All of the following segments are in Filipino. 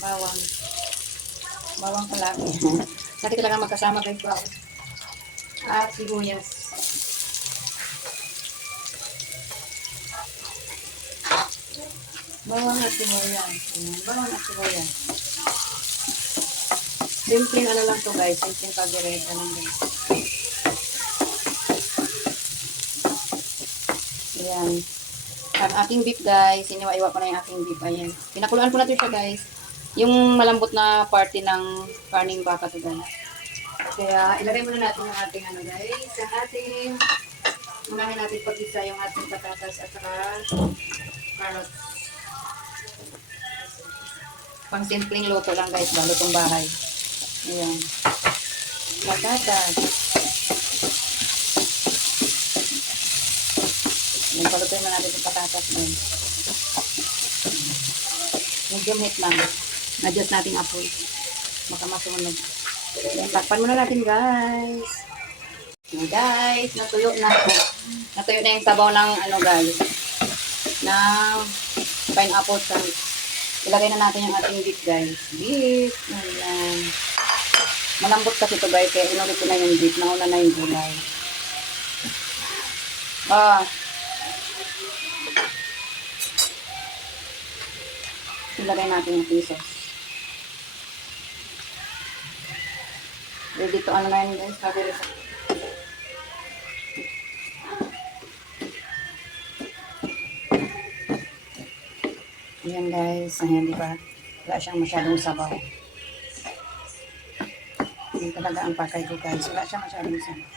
Bawang. Bawang pala. Dati talaga magkasama guys. Bawang. At sibuyas. Bawang at sibuyas. Bawang at sibuyas. Simpleng ano lang to guys. Simpleng pag-direta lang guys. Ayan. Ang aking beef guys. Iniwa-iwa ko na yung aking beef. Ayan. Pinakuluan ko na ito siya guys. Yung malambot na party ng karning baka to guys. Kaya ilagay muna natin yung ating ano guys. Ang ating unahin natin pag-isa yung ating patatas at saka carrots. Pang simpleng luto lang guys. Lutong bahay. Ayan. Patatas. Ayan, palutuin na natin yung patatas nun. Medium heat lang. Adjust natin apoy. Baka masunog. Ayan, takpan muna natin guys. Ayan guys, natuyo na. Natuyo na yung sabaw ng ano guys. Ng pineapple sauce. Ilagay na natin yung ating beef guys. Beef. Ayan. Malambot kasi ito guys. Kaya inulit ko na yung beef. Nauna na yung gulay. Ilagay natin yung pieces. Ready to ano na yun guys. Sabi rin. Ayan guys. Ayan diba? Wala siyang masyadong sabaw. Ayan talaga ang pakay ko guys. Wala siyang masyadong sabaw.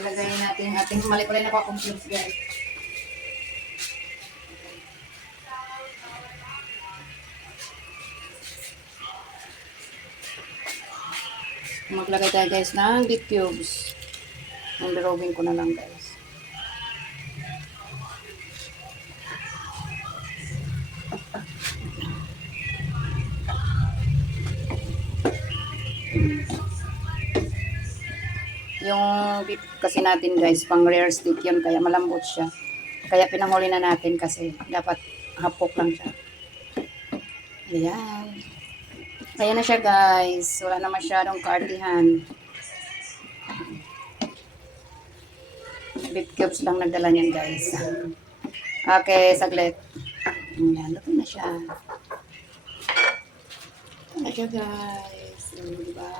Ilagay natin yung ating mali-kulay na pa-confuse guys. Maglagay tayo guys ng beef cubes. Ang birobin ko na lang guys. Yung beef kasi natin guys, pang rare steak yun, kaya malambot siya. Kaya pinanghuli na natin kasi dapat hapok lang siya. Ayan. Ayan na siya guys. Wala na masyadong kaartihan. Beef cubes lang nagdala niyan guys. Okay, saglit. Ayan, luto na siya. Luto na siya guys. Diba?